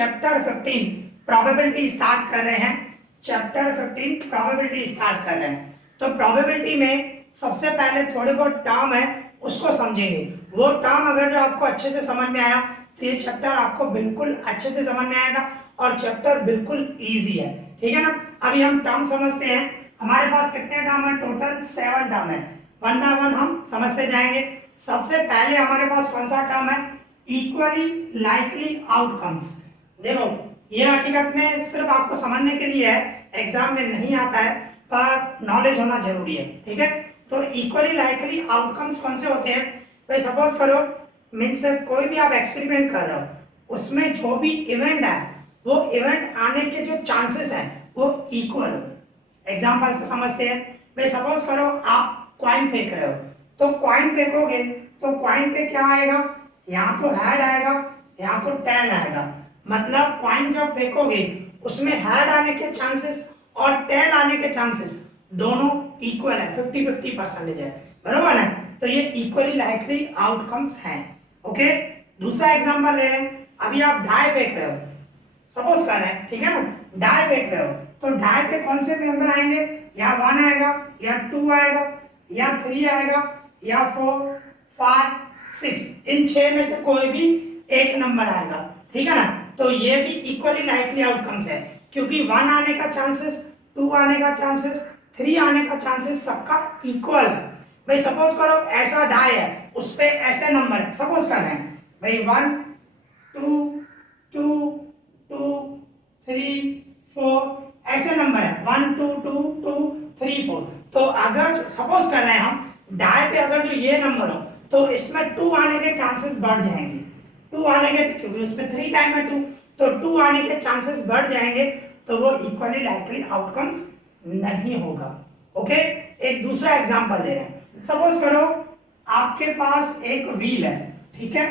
Chapter 15 probability start कर रहे हैं। चैप्टर 15 प्रोबेबिलिटी स्टार्ट कर रहे हैं। तो प्रोबेबिलिटी में सबसे पहले थोड़े बहुत टर्म है उसको समझेंगे। वो टर्म अगर जो आपको अच्छे से समझ में आया तो ये चैप्टर आपको बिल्कुल अच्छे से समझ में आएगा और चैप्टर बिल्कुल इजी है, ठीक है ना। अभी हम टर्म समझते हैं। हमारे पास कितने टर्म है? टोटल 7 टर्म है। वन बाय वन हम समझते जाएंगे। सबसे पहले हमारे पास कौन सा टर्म है? Equally likely outcomes. देखो ये हकीकत में सिर्फ आपको समझने के लिए है, एग्जाम में नहीं आता है, पर नॉलेज होना जरूरी है, ठीक है। तो इक्वली लाइकली आउटकम्स कौन से होते हैं? भाई सपोज करो मीन्स कोई भी आप एक्सपेरिमेंट कर रहे हो, उसमें जो भी इवेंट है वो इवेंट आने के जो चांसेस हैं वो इक्वल हो। एग्जाम्पल से समझते हैं। भाई सपोज करो आप कॉइन फेंक रहे हो, तो कॉइन फेंकोगे तो कॉइन पे क्या आएगा? यहाँ तो हेड आएगा, यहाँ तो टेल आएगा। मतलब कॉइन जब फेंकोगे उसमें हेड आने के चांसेस और टेल आने के चांसेस दोनों इक्वल है, 50-50% है, बराबर है। तो ये इक्वली लाइकली आउटकम्स हैं। ओके, दूसरा एग्जांपल ले रहे हैं। अभी आप डाई फेंक रहे हो, सपोज कर रहे हैं, ठीक है ना। डाई फेंक रहे हो तो डाई पे कौन से नंबर आएंगे? या 1 आएगा, या 2 आएगा, या 3 आएगा, या 4, 5, 6। इन 6 में से कोई भी एक नंबर आएगा, ठीक है ना। तो ये भी इक्वली लाइकली आउटकम्स है, क्योंकि 1 आने का चांसेस, 2 आने का चांसेस, 3 आने का चांसेस सबका इक्वल है। भाई सपोज करो ऐसा डाई है, उस पे ऐसे नंबर है, सपोज कर रहे हैं भाई 1 2 2 2 3 4 ऐसे नंबर है, 1 2 2 2 3 4। तो अगर सपोज कर रहे हैं हम डाई पे अगर जो ये नंबर हो तो इसमें 2 आने के चांसेस बढ़ जाएंगे। 2 आने के, क्योंकि उसमें 3 टाइम है 2, तो 2 आने के चांसेस बढ़ जाएंगे, तो वो इक्वली लाइकली आउटकम्स नहीं होगा। ओके, एक दूसरा एग्जांपल दे रहे हैं। सपोज करो आपके पास एक व्हील है, ठीक है।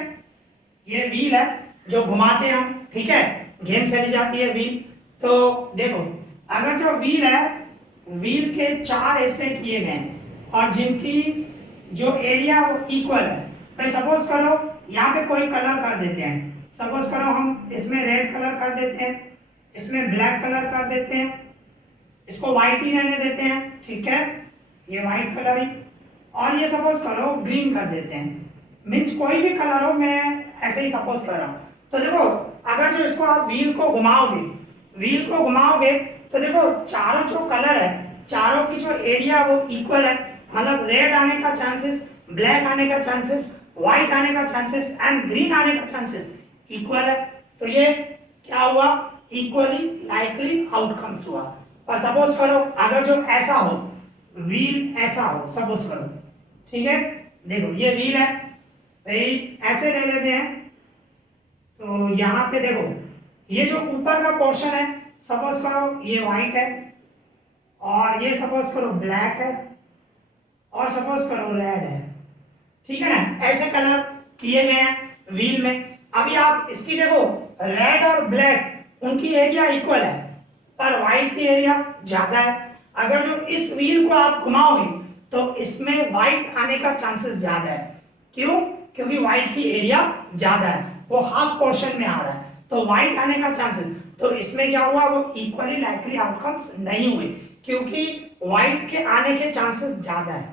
ये व्हील है जो घुमाते हैं हम, ठीक है, गेम खेली जाती है व्हील। तो देखो अगर जो व्हील है, व्हील के 4 हिस्से किए गए हैं और जिनकी जो एरिया वो इक्वल है। तो सपोज करो यहाँ पे कोई कलर कर देते हैं, सपोज करो हम इसमें रेड कलर कर देते हैं, इसमें ब्लैक कलर कर देते हैं, इसको व्हाइट ही रहने देते हैं, ठीक है, ये व्हाइट कलर ही, और ये सपोज करो ग्रीन कर देते हैं। मीन्स कोई भी कलर हो, मैं ऐसे ही सपोज कर रहा हूँ। तो देखो अगर जो इसको आप व्हील को घुमाओगे, व्हील को घुमाओगे तो देखो चारों जो कलर है, चारों की जो एरिया वो इक्वल है। मतलब रेड आने का चांसेस, ब्लैक आने का चांसेस, व्हाइट आने का चांसेस एंड ग्रीन आने का चांसेस इक्वल है। तो ये क्या हुआ? इक्वली लाइकली आउटकम्स हुआ। और सपोज करो अगर जो ऐसा हो, व्हील ऐसा हो, सपोज करो, ठीक है, देखो ये व्हील है भाई, ऐसे ले लेते हैं। तो यहाँ पे देखो ये जो ऊपर का पोर्शन है, सपोज करो ये व्हाइट है, और ये सपोज करो ब्लैक है, और सपोज करो रेड है, ठीक है ना। ऐसे कलर किए गए हैं व्हील में। अभी आप इसकी देखो रेड और ब्लैक उनकी एरिया इक्वल है, पर व्हाइट की एरिया ज्यादा है। अगर जो इस व्हील को आप घुमाओगे तो इसमें व्हाइट आने का चांसेस ज्यादा है। क्यों? क्योंकि व्हाइट की एरिया ज्यादा है, वो हाफ पोर्शन में आ रहा है, तो व्हाइट आने का चांसेस। तो इसमें क्या हुआ? वो इक्वली लाइकली आउटकम्स नहीं हुए, क्योंकि व्हाइट के आने के चांसेस ज्यादा है,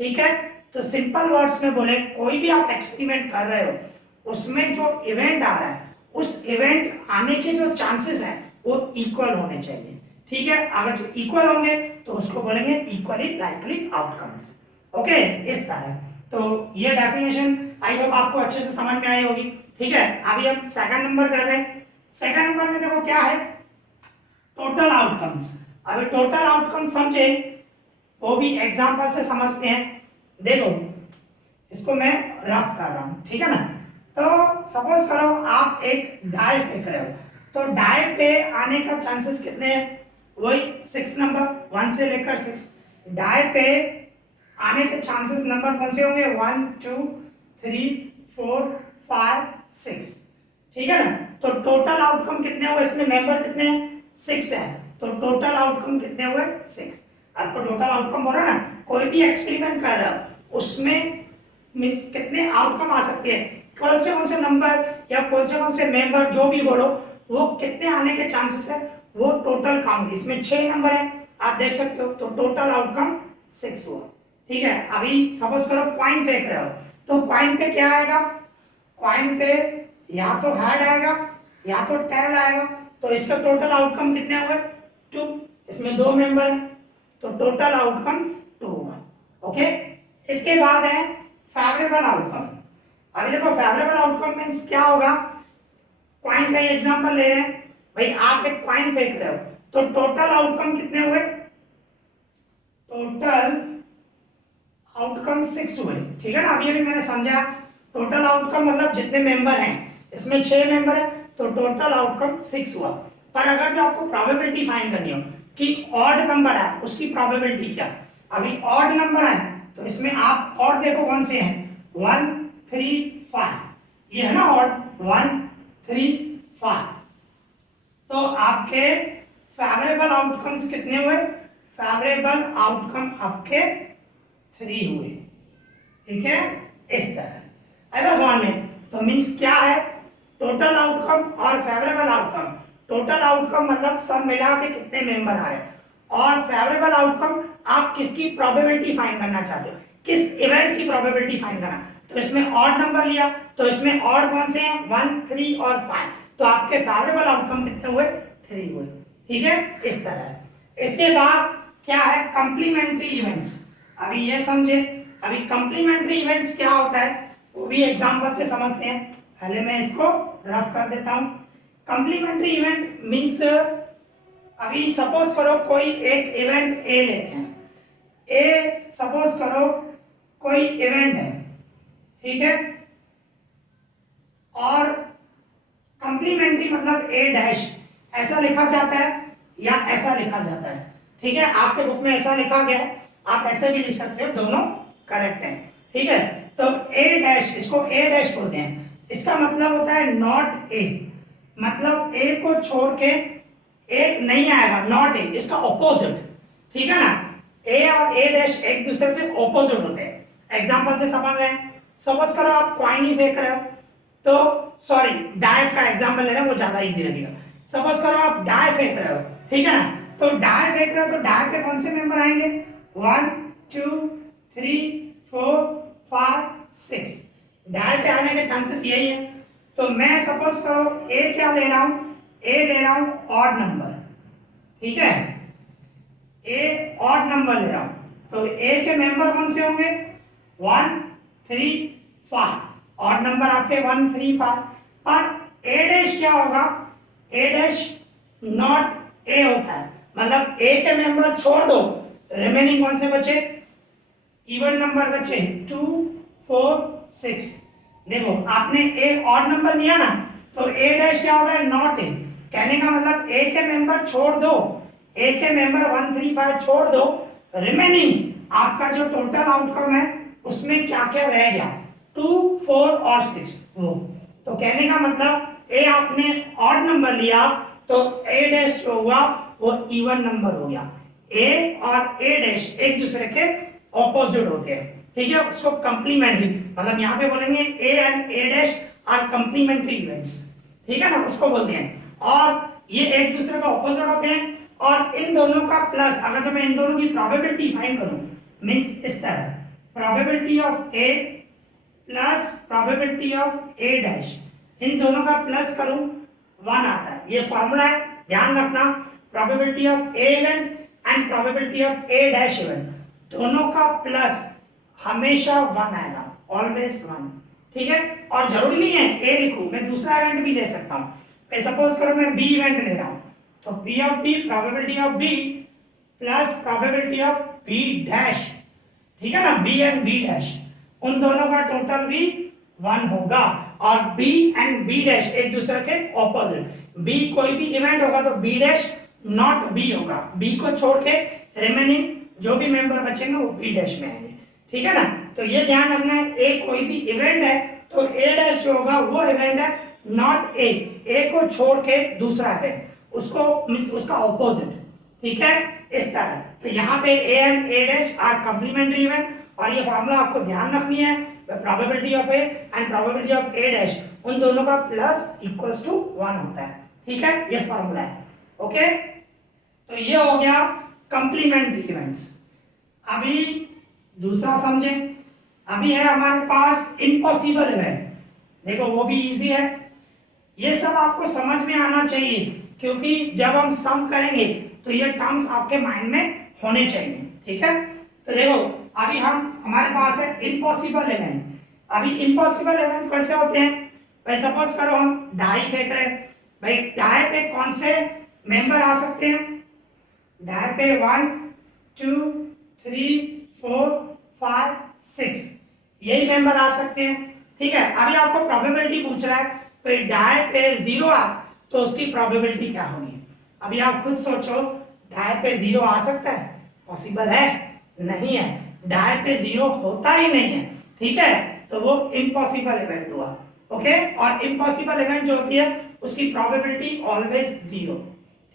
ठीक है। तो सिंपल वर्ड्स में बोले, कोई भी आप एक्सपेरिमेंट कर रहे हो, उसमें जो इवेंट आ रहा है, उस इवेंट आने के जो चांसेस हैं वो इक्वल होने चाहिए, ठीक है। अगर जो इक्वल होंगे तो उसको बोलेंगे इक्वली लाइकली आउटकम्स। ओके, इस तरह। तो ये डेफिनेशन आई होप आपको अच्छे से समझ में आई होगी, ठीक है। अभी हम सेकंड नंबर कर रहे हैं। सेकंड नंबर में देखो क्या है? Total outcomes. अभी टोटल आउटकम्स समझे, वो भी एग्जांपल से समझते हैं। देखो इसको मैं रफ कर रहा हूं, ठीक है ना। तो सपोज करो आप एक डाई फेंक रहे हो, तो डाई पे आने का चांसेस कितने हैं? वही 6 नंबर, 1 से लेकर 6। डाई पे आने के चांसेस नंबर कौन से होंगे? 1 2 3 4 5 6, ठीक है ना। तो टोटल आउटकम कितने हुए? इसमें मेंबर कितने हैं? 6 है, तो टोटल आउटकम कितने हुए? 6। आपको टोटल आउटकम बोला ना, कोई भी एक्सपेरिमेंट कर रहा है उसमें मीन्स कितने आउटकम आ सकते हैं, कौन से नंबर या कौन से मेंबर जो भी बोलो, वो कितने आने के चांसेस है, वो टोटल काउंट, इसमें 6 नंबर है आप देख सकते हो, तो टोटल आउटकम 6 हुआ। ठीक है, अभी सपोज करो कॉइन फेंक रहे हो, तो कॉइन पे क्या आएगा, कॉइन पे या तो हेड आएगा या तो टेल आएगा, तो इसका टोटल आउटकम कितने हुए, 2, इसमें 2 मेंबर है तो टोटल आउटकम्स 2 हुआ। ओके, इसके बाद है फेवरेबल आउटकम। अभी देखो फेवरेबल आउटकम मींस क्या होगा, कॉइन का एग्जांपल ले रहे हैं भाई, आप एक कॉइन फेंक रहे हो तो टोटल आउटकम कितने हुए, टोटल आउटकम 6 हुए। ठीक है ना, अभी अभी मैंने समझा, टोटल आउटकम मतलब जितने मेंबर हैं, इसमें 6 मेंबर है तो टोटल आउटकम 6 हुआ। पर अगर जो आपको प्रोबेबिलिटी फाइंड करनी हो कि ऑड नंबर है उसकी प्रोबेबिलिटी क्या, अभी ऑड नंबर है तो इसमें आप ऑड देखो कौन से हैं, 1 3 5, ये है ना ऑड, 1 3 5, तो आपके फेवरेबल आउटकम्स कितने हुए, फेवरेबल आउटकम आपके 3 हुए। ठीक है, इस तरह आएगा समझ में। तो मीन्स क्या है, टोटल आउटकम और फेवरेबल आउटकम, टोटल आउटकम मतलब सब मिला के कितने मेंबर आ रहे हैं, और फेवरेबल आउटकम आप किसकी प्रोबेबिलिटी फाइंड करना चाहते हो, किस इवेंट की प्रोबेबिलिटी फाइंड करना, तो इसमें ऑड नंबर लिया तो इसमें ऑड कौन से हैं, 1 3 और 5, तो आपके फेवरेबल आउटकम कितने हुए, 3 हुए। ठीक है, इस तरह। इसके बाद क्या है, कंप्लीमेंट्री इवेंट्स। अभी ये समझे, अभी कंप्लीमेंट्री इवेंट्स क्या होता है वो भी एग्जांपल से समझते हैं। पहले मैं इसको रफ कर देता हूं। कंप्लीमेंट्री इवेंट मींस, अभी सपोज करो कोई एक इवेंट ए लेते हैं, ए सपोज करो कोई इवेंट है, ठीक है, और कंप्लीमेंट्री मतलब ए डैश ऐसा लिखा जाता है या ऐसा लिखा जाता है। ठीक है, आपके बुक में ऐसा लिखा गया है, आप ऐसे भी लिख सकते हो, दोनों करेक्ट है। ठीक है, तो ए डैश, इसको ए डैश बोलते हैं, इसका मतलब होता है नॉट ए, मतलब ए को छोड़ के ए नहीं आएगा, नॉट ए, इसका ऑपोजिट। ठीक है ना, ए और ए डैश एक दूसरे के ऑपोजिट होते हैं। एग्जांपल से समझ रहे हैं, सपोज करो आप कॉइन ही फेंक रहे हो, तो सॉरी डाई का एग्जांपल ले रहे हैं वो ज्यादा इजी लगेगा। सपोज करो आप डाई फेंक रहे हो, ठीक है ना, तो डाई फेंक रहे हो तो डाई पे कौन से मेंबर आएंगे, 1 2 3 4 5 6, डाई पे आने के चांसेस यही है। तो मैं सपोज करो ए क्या ले रहा हूं, ए ले रहा हूं ऑड नंबर, ठीक है, ए ऑड नंबर ले रहा हूं, तो ए के मेंबर कौन से होंगे, 1 3 5, ऑड नंबर आपके 1 3 5, पर ए डैश क्या होगा, ए डैश नॉट ए होता है, मतलब ए के मेंबर छोड़ दो, रिमेनिंग कौन से बचे, इवन नंबर बचे 2 4 6। देखो आपने ए ऑड नंबर दिया ना, तो ए डैश क्या होता है, नॉट ए, कहने का मतलब ए के मेंबर छोड़ दो, ए के मेंबर 1 3 5 छोड़ दो, रिमेनिंग आपका जो टोटल आउटकम है उसमें क्या क्या रह गया, 2 4 और 6 वो, तो कहने का मतलब ए आपने ऑड नंबर लिया तो ए डैश जो हुआ वो इवन नंबर हो गया। ए और ए डैश एक दूसरे के ऑपोजिट होते हैं, ठीक है, उसको कंप्लीमेंट्री, मतलब यहाँ पे बोलेंगे A and A dash are complementary events, ठीक है ना, उसको बोलते हैं, और ये एक दूसरे का ऑपोजिट होते हैं, और इन दोनों का प्लस, अगर तो मैं इन दोनों की प्रोबेबिलिटी फाइंड करूं मींस इस तरह, probability of A plus probability of A dash, इन दोनों का प्लस करूं 1 आता है, ये फॉर्मूला है, ध्यान रखना, probability of A event and probability of A dash event, दोनों का प्लस हमेशा 1 आएगा, ऑलवेज 1। ठीक है, और जरूरी नहीं है ए लिखूं, मैं दूसरा इवेंट भी ले सकता हूं, सपोज करो मैं बी इवेंट ले रहा हूं, तो B of B, probability of B plus probability of B dash, ठीक है ना, बी एंड बी डैश, उन दोनों का टोटल भी 1 होगा, और बी एंड बी डैश एक दूसरे के ऑपोजिट, बी कोई भी इवेंट होगा तो बी डैश नॉट बी होगा, बी को छोड़ के रिमेनिंग जो भी मेंबर बचेंगे वो बी डैश में आएंगे। ठीक है ना, तो ये ध्यान रखना है, ए कोई भी इवेंट है तो ए डैश जो होगा वो इवेंट है नॉट ए, ए को छोड़ के दूसरा इवेंट, उसको उसका ऑपोजिट। ठीक है, इस तरह, तो यहाँ पे A and A dash are complementary event, और ये फॉर्मूला आपको ध्यान रखनी है, probability of A and probability of A dash, उन दोनों का प्लस इक्वल्स टू 1 होता है। ठीक है, ये फॉर्मूला है। ओके, तो ये हो गया कंप्लीमेंट इवेंट्स। अभी दूसरा समझें। अभी है हमारे पास इम्पॉसिबल इवेंट। देखो वो भी इजी है, ये सब आपको समझ में आना चाहिए, क्योंकि जब हम सम करेंगे तो ये टर्म्स आपके माइंड में होने चाहिए। ठीक है, तो देखो अभी हमारे पास है इम्पॉसिबल इवेंट। अभी इम्पॉसिबल इवेंट कैसे होते हैं? भाई सपोज करो हम डाई फेंक रहे हैं, भाई डाई पे कौन से मेंबर आ सकते हैं? डाई पे 1 2 3 4 5 6 यही मेंबर आ सकते हैं। ठीक है, अभी आपको प्रोबेबिलिटी पूछ रहा है, तो डाई पे 0 आ तो उसकी प्रोबेबिलिटी क्या होगी? अभी आप खुद सोचो, डाई पे 0 आ सकता है? पॉसिबल है? नहीं है, डाई पे 0 होता ही नहीं है। ठीक है, तो वो इम्पॉसिबल इवेंट हुआ। ओके, और इम्पॉसिबल इवेंट जो होती है उसकी प्रोबेबिलिटी ऑलवेज 0।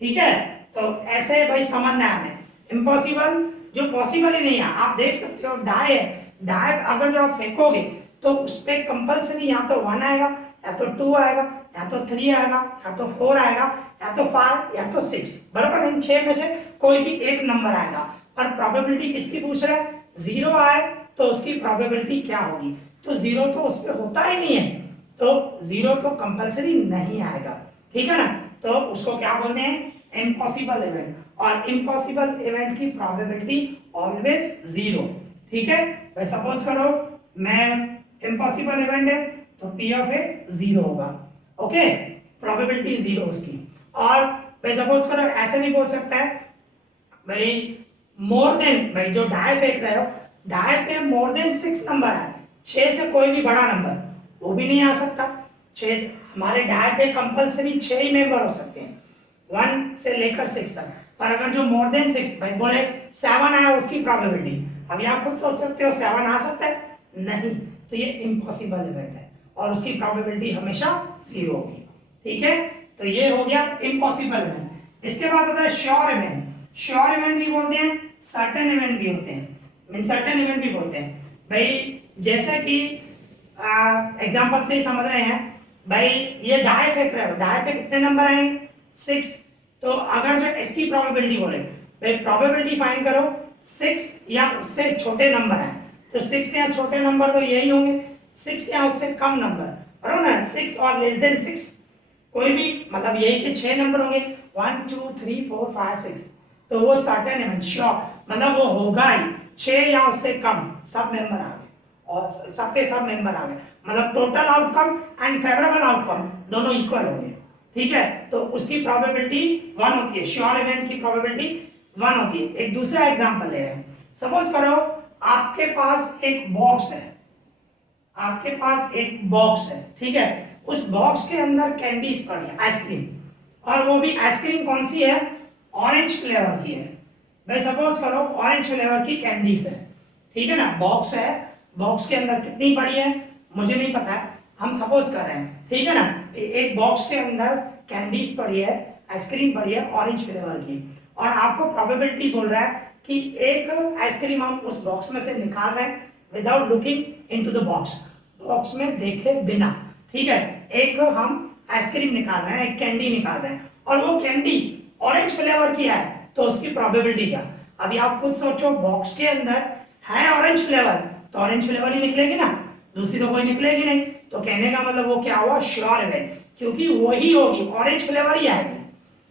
ठीक है, तो ऐसे भाई समझना है हमें। इम्पॉसिबल जो पॉसिबल ही नहीं है, आप देख सकते हो डाई है, डाई अगर जो आप फेंकोगे तो उस पर कंपल्सरी या तो 1 आएगा, या तो 2 आएगा, या तो 3 आएगा, या तो 4 आएगा, या तो 5, या तो 6। बराबर, इन 6 में से कोई भी एक नंबर आएगा। पर प्रोबेबिलिटी किसकी पूछ रहा है? 0 आए तो उसकी प्रोबेबिलिटी क्या होगी? तो 0 तो उस पर होता ही नहीं है, तो 0 तो कंपल्सरी नहीं आएगा। ठीक है ना, तो उसको क्या बोलते हैं? Impossible event. और इम्पॉसिबल इवेंट की प्रोबेबिलिटी ऑलवेज 0। ठीक है, भाई सपोज करो मैं इम्पॉसिबल इवेंट है तो पी ऑफ ए 0 होगा। ओके, प्रोबेबिलिटी 0 उसकी। और भाई सपोज करो ऐसे भी बोल सकता है, भाई मोर देन, भाई जो डाई फेंक रहे हो, डाई पे मोर देन 6 नंबर है, 6 से कोई भी बड़ा नंबर वो भी नहीं आ सकता। 6 हमारे डाई पे कंपल्सरी 6 ही मेंबर हो सकते हैं, 1 से लेकर 6 तक। पर अगर जो मोर देन 6, भाई बोले 7 आया उसकी प्रोबेबिलिटी, अभी आप खुद सोच सकते हो 7 आ सकता है? नहीं, तो ये इम्पॉसिबल इवेंट है और उसकी प्रोबेबिलिटी हमेशा 0 होगी। ठीक है, तो ये हो गया इम्पॉसिबल इवेंट। इसके बाद होता है श्योर इवेंट। श्योर इवेंट भी बोलते हैं, सर्टेन इवेंट भी होते हैं, मीन सर्टेन इवेंट भी बोलते हैं। भाई जैसे कि एग्जांपल से ही समझ रहे हैं, भाई ये डाई फेंक रहे हो, डाई पे कितने नंबर आएंगे? 6। तो अगर जो इसकी प्रोबेबिलिटी बोले, भाई प्रोबेबिलिटी फाइंड करो 6 या उससे छोटे नंबर है, तो 6 या छोटे नंबर तो यही होंगे, 6 या उससे कम नंबर, बराबर ना, 6 और लेस देन 6 कोई भी, मतलब यही के 6 नंबर होंगे, 1 2 3 4 5 6, तो वो सर्टेन इवेंट, श्योर, मतलब वो होगा ही। 6 या उससे कम सब मेंबर आ गए, और सबके सब मेंबर आ गए, मतलब total outcome and favourable outcome दोनों इक्वल होंगे। ठीक है, तो उसकी प्रोबेबिलिटी 1 होती है, श्योर इवेंट की प्रोबेबिलिटी 1 होती है। एक दूसरा एग्जांपल ले रहे हैं, सपोज करो आपके पास एक बॉक्स है, आपके पास एक बॉक्स है, ठीक है, उस बॉक्स के अंदर कैंडीज पड़ी है, आइसक्रीम, और वो भी आइसक्रीम कौन सी है? ऑरेंज फ्लेवर की है। भाई सपोज करो ऑरेंज फ्लेवर की कैंडीज है, ठीक है ना, बॉक्स है, बॉक्स के अंदर कितनी पड़ी है मुझे नहीं पता है, हम सपोज कर रहे हैं, ठीक है ना, एक बॉक्स के अंदर कैंडीज पड़ी है, आइसक्रीम पड़ी है ऑरेंज फ्लेवर की, और आपको प्रोबेबिलिटी बोल रहा है कि एक आइसक्रीम हम उस बॉक्स में से निकाल रहे हैं without looking into the box, box में देखे बिना, ठीक है, एक हम आइसक्रीम निकाल रहे हैं, एक कैंडी निकाल रहे हैं, और वो कैंडी ऑरेंज फ्लेवर की है, तो उसकी प्रोबेबिलिटी क्या? अभी आप खुद सोचो, बॉक्स के अंदर है ऑरेंज फ्लेवर, तो ऑरेंज फ्लेवर ही निकलेगी ना, दूसरी तो कोई निकलेगी नहीं, तो कहने का मतलब वो क्या हुआ? श्योर इवेंट, क्योंकि वही होगी, ऑरेंज फ्लेवर ही आएगी,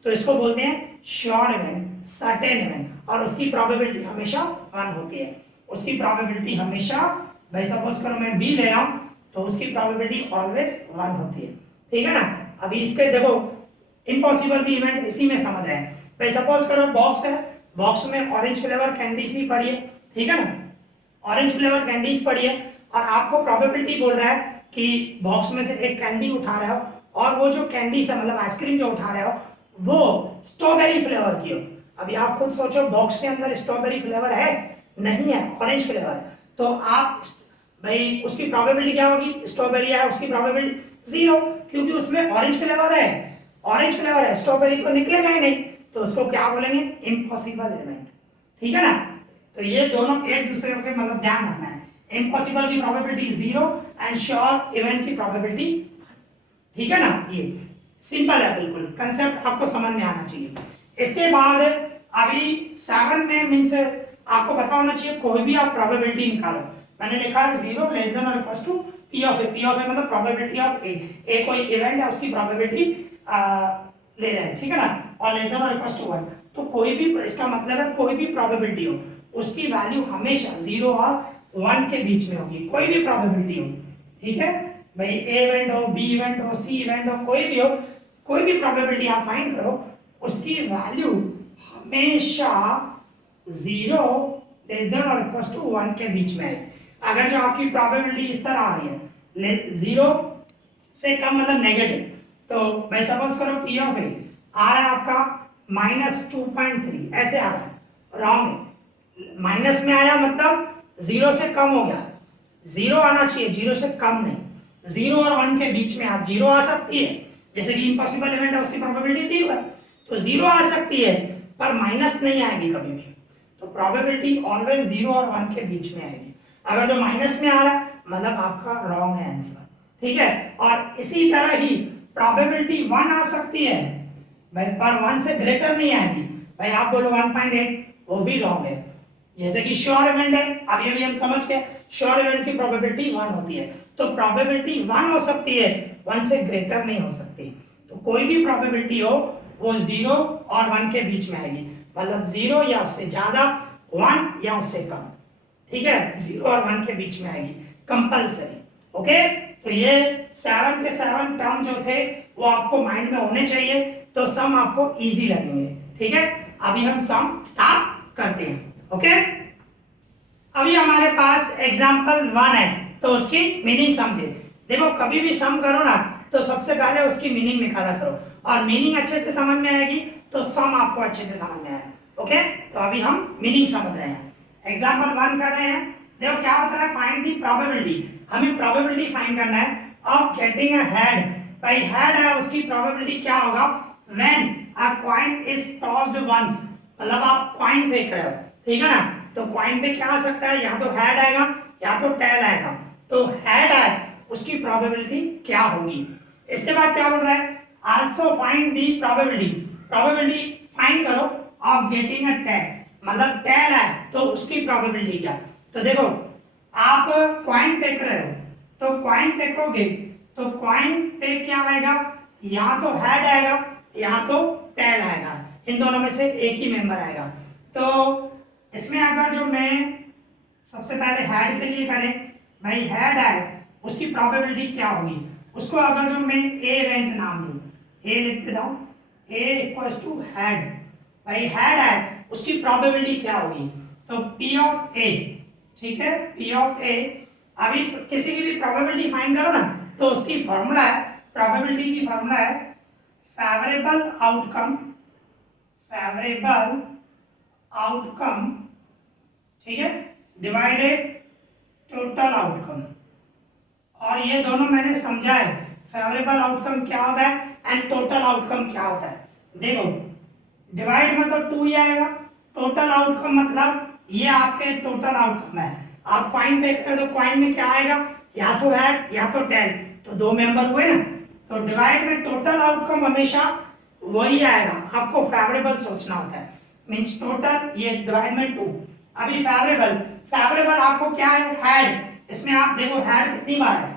तो इसको बोलते हैं श्योर इवेंट, सर्टेन इवेंट, और उसकी प्रोबेबिलिटी हमेशा 1 होती है, उसकी प्रोबेबिलिटी हमेशा, भाई सपोज करो मैं बी ले रहा हूं, तो उसकी प्रोबेबिलिटी ऑलवेज 1 होती है। ठीक है ना, अभी इसके देखो इम्पॉसिबल भी इवेंट इसी में समझ रहे हैं, भाई सपोज करो बॉक्स है, बॉक्स में ऑरेंज फ्लेवर कैंडीज ही पड़ी है, ठीक है ना, ऑरेंज फ्लेवर कैंडीज पड़ी है, और आपको प्रोबेबिलिटी बोल रहा है कि बॉक्स में से एक कैंडी उठा रहे हो, और वो जो कैंडीज है, मतलब आइसक्रीम जो उठा रहे हो, वो स्ट्रॉबेरी फ्लेवर की हो। अभी आप खुद सोचो, बॉक्स के अंदर स्ट्रॉबेरी फ्लेवर है? नहीं है, ऑरेंज फ्लेवर है, तो आप भाई उसकी प्रोबेबिलिटी क्या होगी? स्ट्रॉबेरी है, उसकी प्रोबेबिलिटी 0, क्योंकि उसमें ऑरेंज फ्लेवर है, ऑरेंज फ्लेवर है, स्ट्रॉबेरी तो निकलेगा ही नहीं, तो उसको क्या बोलेंगे? Impossible event. ठीक है ना, तो ये दोनों एक दूसरे के मतलब ध्यान रखना है, इम्पॉसिबल की प्रोबेबिलिटी 0 एंड श्योर इवेंट की प्रोबेबिलिटी। ठीक है ना, ये सिंपल है बिल्कुल, कंसेप्ट आपको समझ में आना चाहिए। इसके बाद अभी 7 में मीन्स आपको पता होना चाहिए कोई भी आप प्रोबेबिलिटी निकालो। मैंने लिखा है 0 लेस देन और equal to P of A. P of A मतलब प्रोबेबिलिटी ऑफ ए कोई इवेंट है उसकी प्रोबेबिलिटी ले रहे हैं, ठीक है ना, और लेस देन और इक्वल टू 1। तो कोई भी, इसका मतलब है कोई भी प्रोबेबिलिटी हो उसकी वैल्यू हमेशा 0 और 1 के बीच में होगी, कोई भी प्रोबेबिलिटी हो, ठीक है भाई, ए इवेंट हो, बी इवेंट हो, सी इवेंट हो, कोई भी हो, कोई भी प्रोबेबिलिटी आप फाइंड करो उसकी वैल्यू हमेशा 0 लेस देन और इक्वल टू 1 के बीच में है। अगर जो आपकी प्रोबेबिलिटी इस तरह आ रही है 0 से कम मतलब नेगेटिव, तो मैं सपोज करो पी ऑफ ए आ रहा है आपका -2.3, ऐसे आ रहा है, रॉन्ग है। माइनस में आया मतलब 0 से कम हो गया, 0 आना चाहिए, 0 से कम नहीं। 0 और 1 के बीच में आप 0 आ सकती है, जैसे कि इम्पॉसिबल इवेंट है उसकी प्रोबेबिलिटी 0 है, तो 0 आ सकती है पर माइनस नहीं आएगी कभी भी। तो प्रोबेबिलिटी ऑलवेज 0 और 1 के बीच में आएगी। अगर जो माइनस में आ रहा है मतलब आपका रॉन्ग है आंसर, ठीक है। और इसी तरह ही प्रोबेबिलिटी 1 आ सकती है भाई, पर 1 से ग्रेटर नहीं आएगी। भाई आप बोलो 1.8, वो भी रॉन्ग है। जैसे कि श्योर इवेंट है, अभी अभी हम समझ गए श्योर इवेंट की प्रोबेबिलिटी 1 होती है, तो प्रोबेबिलिटी 1 हो सकती है, 1 से ग्रेटर नहीं हो सकती। तो कोई भी प्रोबेबिलिटी हो वो 0 और 1 के बीच में आएगी, मतलब 0 या उससे ज्यादा, 1 या उससे कम, ठीक है, 0 और 1 के बीच में आएगी कंपल्सरी। ओके, तो ये 7 के 7 टर्म जो थे वो आपको माइंड में होने चाहिए, तो सम आपको इजी लगेंगे, ठीक है। अभी हम सम स्टार्ट करते हैं। ओके, अभी हमारे पास एग्जांपल 1 है, तो उसकी मीनिंग समझे। देखो कभी भी सम करो ना तो सबसे पहले उसकी मीनिंग निकाला करो, और मीनिंग अच्छे से समझ में आएगी तो सम आपको अच्छे से समझ में आएगा। ओके, तो अभी हम मीनिंग समझ रहे हैं, एग्जांपल 1 कर रहे हैं। देखो क्या बता रहा है, फाइंड दी प्रोबेबिलिटी, हमें प्रोबेबिलिटी फाइंड करना है ऑफ गेटिंग अ हेड। भाई हेड है उसकी प्रोबेबिलिटी क्या होगा, when a coin is tossed once, मतलब आप कॉइन फेंक रहे हो, ठीक है ना, तो कॉइन पे क्या आ सकता है, या तो हेड आएगा या तो टेल आएगा, तो हेड है उसकी प्रोबेबिलिटी क्या होगी। इसके बाद क्या बोल रहा है, also find the probability, probability find करो ऑफ गेटिंग अ टेल, मतलब टेल है तो उसकी प्रोबेबिलिटी क्या। तो देखो आप कॉइन फेंक रहे हो, तो कॉइन फेंकोगे तो कॉइन पे क्या आएगा, या तो हेड आएगा या तो टेल आएगा, इन दोनों में से एक ही मेंबर आएगा। तो इसमें अगर जो मैं सबसे पहले हेड के लिए करें, भाई हेड है उसकी प्रोबेबिलिटी क्या होगी, उसको अगर जो मैं ए इवेंट नाम दूं, ए लिख देता हूं, ए इक्वल्स टू हेड, भाई हेड है उसकी प्रोबेबिलिटी क्या होगी, तो पी ऑफ ए, ठीक है, पी ऑफ ए। अभी किसी की भी प्रोबेबिलिटी फाइंड करो ना तो उसकी फॉर्मूला है, प्रोबेबिलिटी की फॉर्मूला है फेवरेबल आउटकम, फेवरेबल आउटकम, ठीक है, डिवाइडेड टोटल आउटकम। और ये दोनों मैंने समझा है, फेवरेबल आउटकम क्या होता है एंड टोटल आउटकम क्या होता है। देखो डिवाइड मतलब 2 ही आएगा, टोटल आउटकम मतलब ये आपके टोटल आउटकम है। आप कॉइन फेंक रहे हो तो कॉइन में क्या आएगा, या तो हेड या तो टेल, तो 2 मेंबर हुए ना, तो डिवाइड में टोटल आउटकम हमेशा वही आएगा, आपको फेवरेबल सोचना होता है, मींस टोटल, ये डिवाइड में 2। अभी फेवरेबल, फेवरेबल आपको क्या है, हेड, इसमें आप देखो हेड कितनी बार है,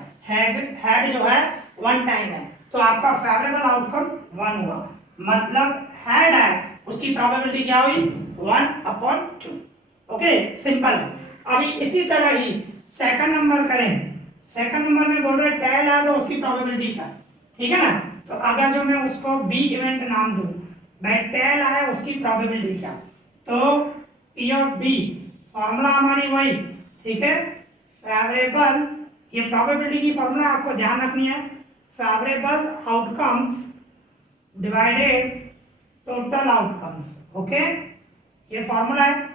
हेड जो है 1 टाइम है, तो आपका फेवरेबल आउटकम 1 हुआ, मतलब हेड है उसकी प्रोबेबिलिटी क्या हुई, 1/2। ओके, सिंपल है। अभी इसी तरह ही सेकंड नंबर करें, सेकंड नंबर में बोल रहे टेल है तो उसकी प्रोबेबिलिटी क्या, ठीक है ना, तो अगर जो मैं उसको बी इवेंट नाम दूं, भाई टेल है उसकी प्रोबेबिलिटी क्या, तो पी ऑफ बी, फॉर्मूला हमारी वही, ठीक है, फेवरेबल, ये प्रोबेबिलिटी की फॉर्मूला आपको ध्यान रखनी है, favourable outcomes divided total outcomes. Okay, ये फॉर्मूला है,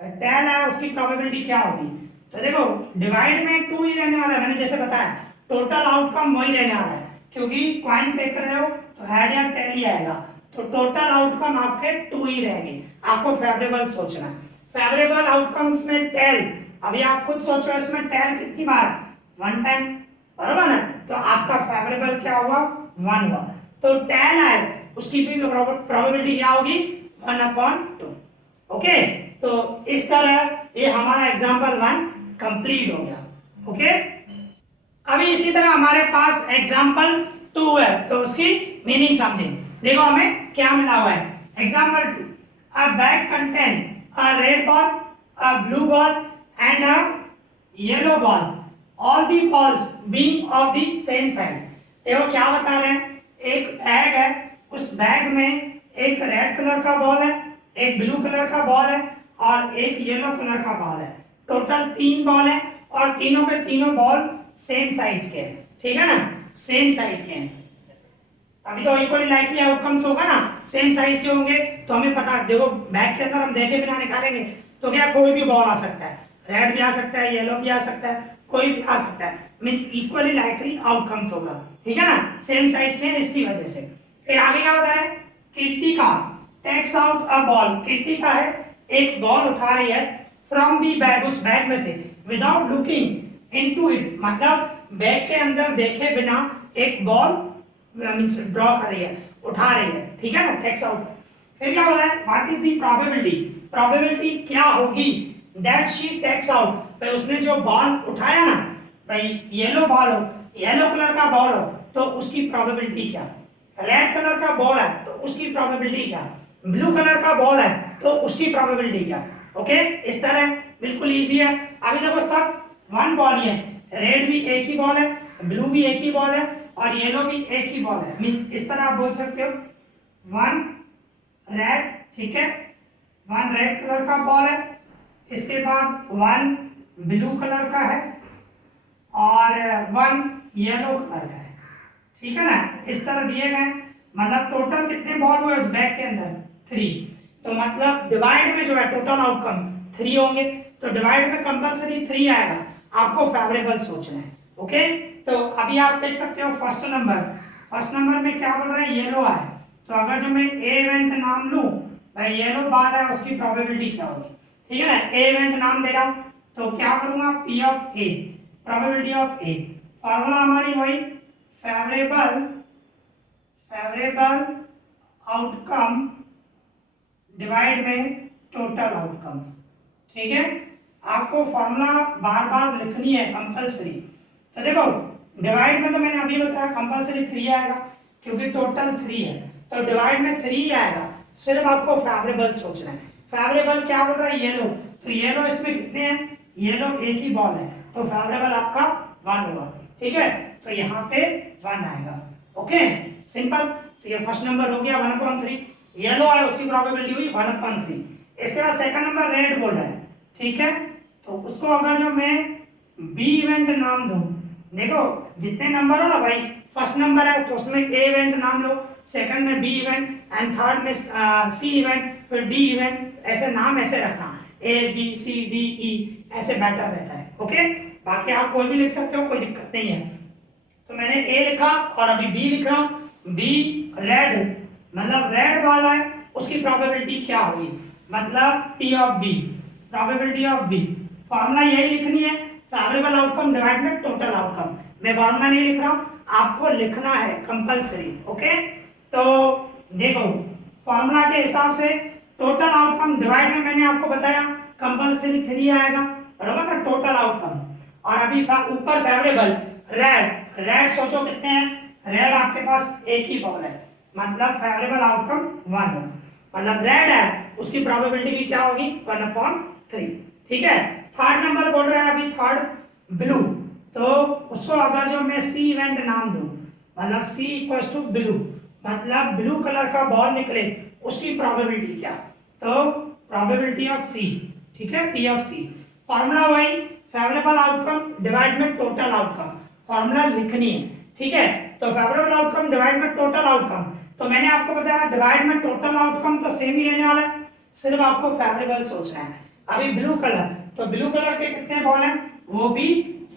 टेल है उसकी प्रोबेबिलिटी क्या होगी, तो देखो डिवाइड में 2 ही रहने वाला है, मैंने जैसे बताया टोटल आउटकम वही रहने वाला है, क्योंकि कॉइन फेंक रहे हो तो हेड या टेल ही आएगा, तो टोटल आउटकम आपके 2 ही रहेंगे, आपको फेवरेबल सोचना है। फेवरेबल आउटकम्स में टेल, अभी आप खुद सोचो इसमें टेल कितनी बार है, 1 टाइम, बराबर ना, तो आपका फेवरेबल क्या हुआ, 1 हुआ। तो 10 है उसकी भी प्रोबेबिलिटी क्या होगी, 1/2। ओके, तो इस तरह ये हमारा एग्जांपल 1 कंप्लीट हो गया। ओके, अभी इसी तरह हमारे पास एग्जाम्पल 2 है, तो उसकी मीनिंग समझें। देखो हमें क्या मिला हुआ है। Example 2, a bag contain a red ball, a blue ball and a yellow ball, all the balls being of the same size. देखो क्या बता रहे हैं, एक बैग है, उस बैग में एक रेड कलर का बॉल है, एक ब्लू कलर का बॉल है और एक येलो कलर का बॉल है। टोटल 3 बॉल है और तीनों के तीनों बॉल सेम साइज के हैं, ठीक है ना, सेम साइज के हैं। अभी तो इक्वली लाइकली आउटकम्स होगा ना, सेम साइज के होंगे तो हमें पता, देखो बैग के अंदर हम देखे बिना निकालेंगे तो क्या कोई भी बॉल आ सकता है, रेड भी आ सकता है, येलो भी आ सकता है, कोई भी आ सकता है, मींस इक्वली लाइकली आउटकम्स होगा, ठीक है ना, सेम साइज के, इसकी वजह से। फिर आगे क्या बता रहे हैं, Kritika takes out a ball, Kritika है एक बॉल उठा रही है फ्रॉम दी बैग, उस बैग में से, विदाउट लुकिंग इनटू इट, मतलब बैग के अंदर देखे बिना एक बॉल मींस ड्रॉ कर रही है, उठा रही है, ठीक है ना, टेक्स आउट। फिर क्या हो रहा है, what is the probability, probability क्या होगी, दैट शी टेक्स आउट, भाई उसने जो बॉल उठाया ना, भाई येलो बॉल हो, येलो कलर का बॉल हो तो उसकी प्रोबेबिलिटी क्या, रेड कलर का बॉल है तो उसकी प्रोबेबिलिटी क्या, ब्लू कलर का बॉल है तो उसकी प्रोबेबिलिटी क्या। ओके, इस तरह बिल्कुल इजी है। अभी देखो सब 1 बॉल ही है, रेड भी एक ही बॉल है, ब्लू भी एक ही बॉल है और येलो भी एक ही बॉल है, मींस इस तरह आप बोल सकते हो 1 रेड, ठीक है, 1 रेड कलर का बॉल है, इसके बाद 1 ब्लू कलर का है और 1 येलो कलर का है, ठीक है ना, इस तरह दिए गए। मतलब टोटल कितने बॉल हुए उस बैग के अंदर, 3। तो मतलब डिवाइड में जो है टोटल आउटकम 3 होंगे, तो डिवाइड में कंपलसरी 3 आएगा, आपको फेवरेबल सोचना है। ओके, तो अभी आप देख सकते हो फर्स्ट नंबर में क्या बोल रहा है, येलो है, तो अगर जो मैं ए इवेंट नाम लूं, भाई येलो बाल है, उसकी प्रोबेबिलिटी क्या होगी, ठीक है ना, ए इवेंट नाम दे रहा हूं तो क्या करूंगा, P of A, probability of A, formula हमारी वही फेवरेबल आउटकम डिवाइड में टोटल आउटकम्स, ठीक है, आपको फॉर्मूला बार बार लिखनी है कंपलसरी। तो देखो डिवाइड में तो मैंने अभी बताया कंपलसरी 3 आएगा क्योंकि टोटल 3 है, तो डिवाइड में 3 आएगा, सिर्फ आपको फेवरेबल सोचना है। फेवरेबल क्या बोल रहा है, येलो, तो येलो इसमें कितने हैं, येलो एक ही बॉल है तो फेवरेबल आपका 1 होगा, ठीक है, तो यहाँ पे 1 आएगा। Okay, simple. तो ये फर्स्ट नंबर हो गया 1/3, येलो है उसकी प्रोबेबिलिटी हुई 1/3। इसके बाद सेकंड नंबर रेड बोल रहा है, ठीक है, तो उसको अगर जो मैं बी इवेंट नाम दूं, देखो जितने नंबर हो ना भाई, फर्स्ट नंबर है तो उसमें ए इवेंट नाम लो, सेकंड में बी इवेंट एंड थर्ड में सी इवेंट, फिर डी इवेंट, ऐसे नाम ऐसे रखना, A B C D E, ऐसे बेटर रहता है। ओके, बाकी आप कोई भी लिख सकते हो, कोई दिक्कत नहीं है। तो मैंने ए लिखा और अभी बी लिख रहा हूं, बी रेड, मतलब रेड वाला है उसकी प्रोबेबिलिटी क्या होगी, मतलब P of B, probability of B, formula यही लिखनी है, फेवरेबल आउटकम डिवाइड में टोटल आउटकम। मैं फॉर्मूला नहीं लिख रहा हूं, आपको लिखना है कंपलसरी। ओके, तो देखो फॉर्मूला के हिसाब से टोटल आउटकम डिवाइड में मैंने आपको बताया कंपलसरी 3 आएगा, बराबर ना, टोटल आउटकम। और अभी ऊपर फेवरेबल रेड सोचो कितने हैं, रेड आपके पास एक ही बॉल है, मतलब फेवरेबल आउटकम 1 होगा, मतलब रेड है उसकी प्रोबेबिलिटी भी क्या होगी 1/3, ठीक है। थर्ड नंबर बोल रहा है अभी थर्ड ब्लू, तो उसको अगर जो मैं सी इवेंट नाम दूं, मतलब सी इक्वल्स टू ब्लू, मतलब ब्लू कलर का बॉल निकले उसकी प्रोबेबिलिटी क्या, तो प्रोबेबिलिटी ऑफ सी, ठीक है, पी ऑफ सी। फॉर्मूला वही फेवरेबल आउटकम डिवाइड में टोटल आउटकम, फॉर्मूला लिखनी है, ठीक है। तो फेवरेबल आउटकम डिवाइड में टोटल आउटकम, तो मैंने आपको बताया डिवाइड में टोटल आउटकम तो सेम ही रहने वाला है, सिर्फ आपको फेवरेबल सोचना है। अभी ब्लू कलर, तो ब्लू कलर के कितने बॉल हैं, वो भी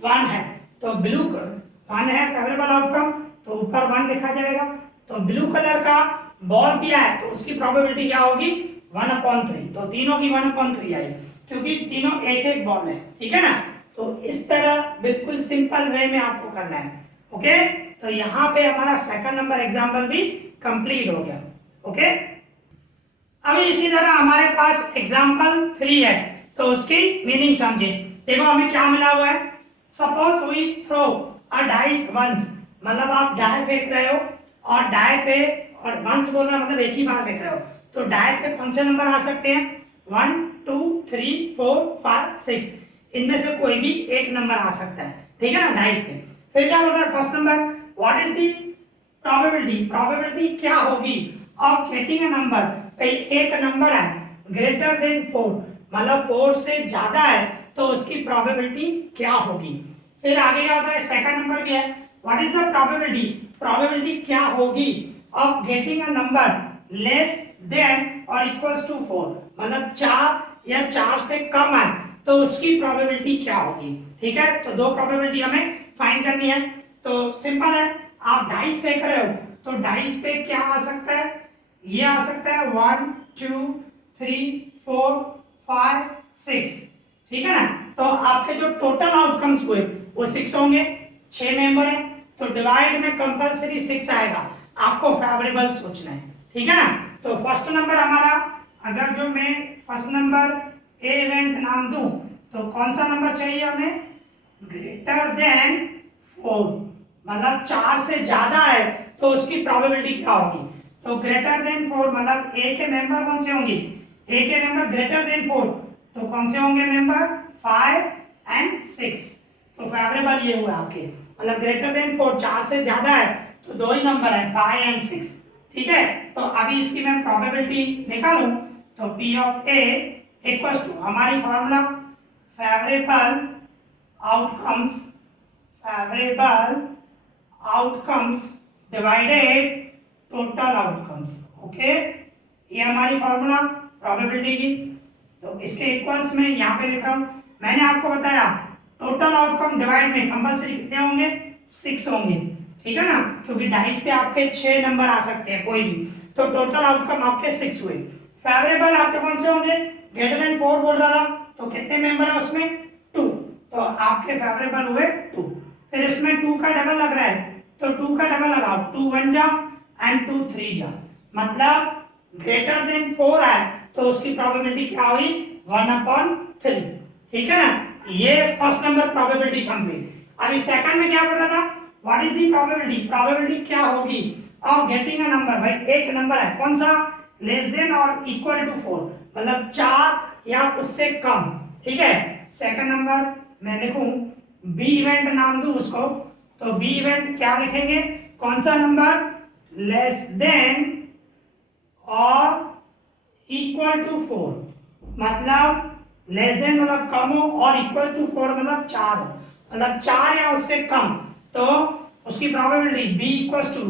1 है, तो ब्लू 1 है फेवरेबल आउटकम, तो ऊपर 1 लिखा जाएगा। तो ब्लू कलर का बॉल भी आए तो उसकी प्रोबेबिलिटी क्या होगी 1/3, तो तीनों की 1/3 आई क्योंकि तीनों एक एक बॉल है, ठीक है ना। तो इस तरह बिल्कुल सिंपल वे में आपको करना है। ओके, तो यहाँ पे हमारा सेकंड नंबर एग्जाम्पल भी कंप्लीट हो गया। ओके, अभी इसी तरह हमारे पास एग्जाम्पल 3 है, तो उसकी मीनिंग समझे। देखो हमें क्या मिला हुआ है, suppose we throw a dice once, मतलब आप डाई फेंक रहे हो और डाई पे, और वंस बोलना मतलब एक ही बार फेंक रहे हो, तो डाई पे कौन से नंबर आ सकते हैं, 1 2 3 4 5 6, इनमें से कोई भी एक नंबर आ सकता है, ठीक है ना, डाइस पे। फिर क्या बोल रहा है first number, what is the probability, probability क्या होगी ऑफ गेटिंग अ नंबर, एक नंबर है ग्रेटर देन 4, मतलब 4 से ज्यादा है तो उसकी प्रोबेबिलिटी क्या होगी। फिर आगे क्या होता है, सेकंड नंबर भी है, what is the probability, probability क्या होगी of getting a number less than और इक्वल्स टू 4, मतलब 4 या 4 से कम है तो उसकी प्रोबेबिलिटी क्या होगी। ठीक है, तो दो प्रोबेबिलिटी हमें फाइंड करनी है। तो सिंपल है, आप डाइस फेंक रहे हो तो डाइस पे क्या आ सकता है, ये आ सकता है 1 2 3 4 5 6, ठीक है ना। तो आपके जो टोटल आउटकम्स हुए वो 6 होंगे, 6 मेंबर हैं, तो डिवाइड में कंपलसरी 6 आएगा, आपको फेवरेबल सोचना है, ठीक है ना। तो फर्स्ट नंबर हमारा, अगर जो मैं फर्स्ट नंबर ए इवेंट नाम दूं तो कौन सा नंबर चाहिए हमें, ग्रेटर देन 4, मतलब 4 से ज्यादा है तो उसकी प्रोबेबिलिटी क्या होगी। तो ग्रेटर देन 4 मतलब ए के मेंबर कौन से होंगे, ए के मेंबर ग्रेटर देन 4 तो कौन से होंगे मेंबर, 5 एंड 6, तो फेवरेबल ये हुआ आपके, मतलब ग्रेटर देन 4 4 से ज्यादा है तो दो ही नंबर है 5 एंड 6, ठीक है। तो अभी इसकी मैं प्रोबेबिलिटी निकालूं तो P of A equals to, हमारी formula favourable outcomes, favourable outcomes divided total outcomes, okay, ये हमारी फॉर्मूला प्रोबेबिलिटी की। तो इसके इक्वल्स में यहाँ पे लिख रहा हूँ, मैंने आपको बताया टोटल आउटकम डिवाइड में कंपलसरी कितने होंगे, 6 होंगे, ठीक है ना, क्योंकि डाइस पे आपके 6 नंबर आ सकते हैं कोई भी, तो टोटल आउटकम आपके 6 हुए। फेवरेबल आपके कौन से होंगे, ग्रेटर देन 4 बोल रहा था, तो कितने मेंबर है उसमें, 2, तो आपके फेवरेबल हुए 2। फिर इसमें 2 का डबल लग रहा है तो 2 का डबल लगाओ, 2 1 जा एंड 2 3 जा, मतलब ग्रेटर देन 4 है तो उसकी प्रोबेबिलिटी क्या हुई, 1/3, ठीक है ना। ये फर्स्ट नंबर प्रोबेबिलिटी कंप्लीट। अभी सेकंड में क्या बोल रहा था, what is the probability, probability क्या होगी ऑफ गेटिंग अ नंबर, भाई एक नंबर है कौन सा, लेस देन और इक्वल टू 4, मतलब 4 या उससे कम, ठीक है। सेकंड नंबर मैं लिखूं, बी इवेंट नाम दूं उसको, तो बी इवेंट क्या लिखेंगे, कौन सा नंबर, लेस देन और इक्वल टू 4, मतलब लेस देन मतलब कम हो और इक्वल टू 4 मतलब 4 हो, मतलब 4 या उससे कम, तो उसकी प्रोबेबिलिटी बी इक्वल्स टू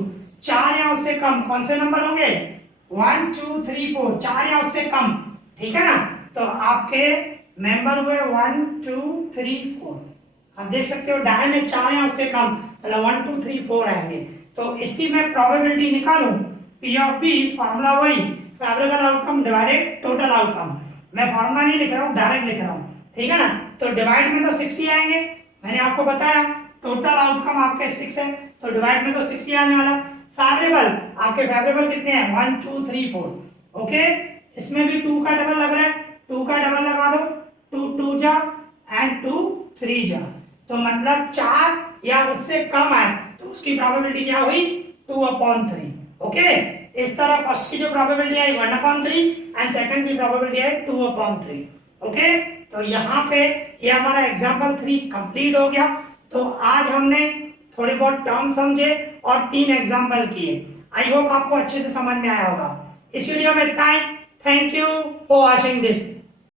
4 या उससे कम कौन से नंबर होंगे, 1 2 3 4, 4 या उससे कम, ठीक है ना। तो आपके मेंबर हुए 1 2 3 4, आप देख सकते हो डाय में 4 या उससे कम, मतलब 1 2 3 4 आएंगे। तो इसकी मैं प्रोबेबिलिटी निकालूं, पी ऑफ बी फॉर्मूला वही, favourable outcome divided total outcome, मैं फॉर्मूला नहीं लिख रहा हूँ डायरेक्ट लिख रहा हूँ, ठीक है ना। तो डिवाइड में तो 6 ही आएंगे, मैंने आपको बताया टोटल आउटकम आपके 6 है तो डिवाइड में तो 6 ही आने वाला। फेवरेबल आपके फेवरेबल कितने हैं, 1 2 3 4, ओके, इसमें भी 2 का डबल लग रहा है, 2 का डबल लगा दो, 2 2 जा एंड 2 3 जा, तो मतलब 4 या उससे कम है तो उसकी प्रोबेबिलिटी क्या हुई, 2/3, ओके। इस तरह फर्स्ट की जो प्रोबेबिलिटी आई 1/3 एंड सेकंड की प्रोबेबिलिटी आई 2/3, ओके। तो यहाँ पे ये हमारा एग्जाम्पल 3 कंप्लीट हो गया। तो आज हमने थोड़े बहुत टर्म समझे और 3 एग्जाम्पल किए, आई होप आपको अच्छे से समझ में आया होगा। इस वीडियो में इतना ही, thank you for watching this.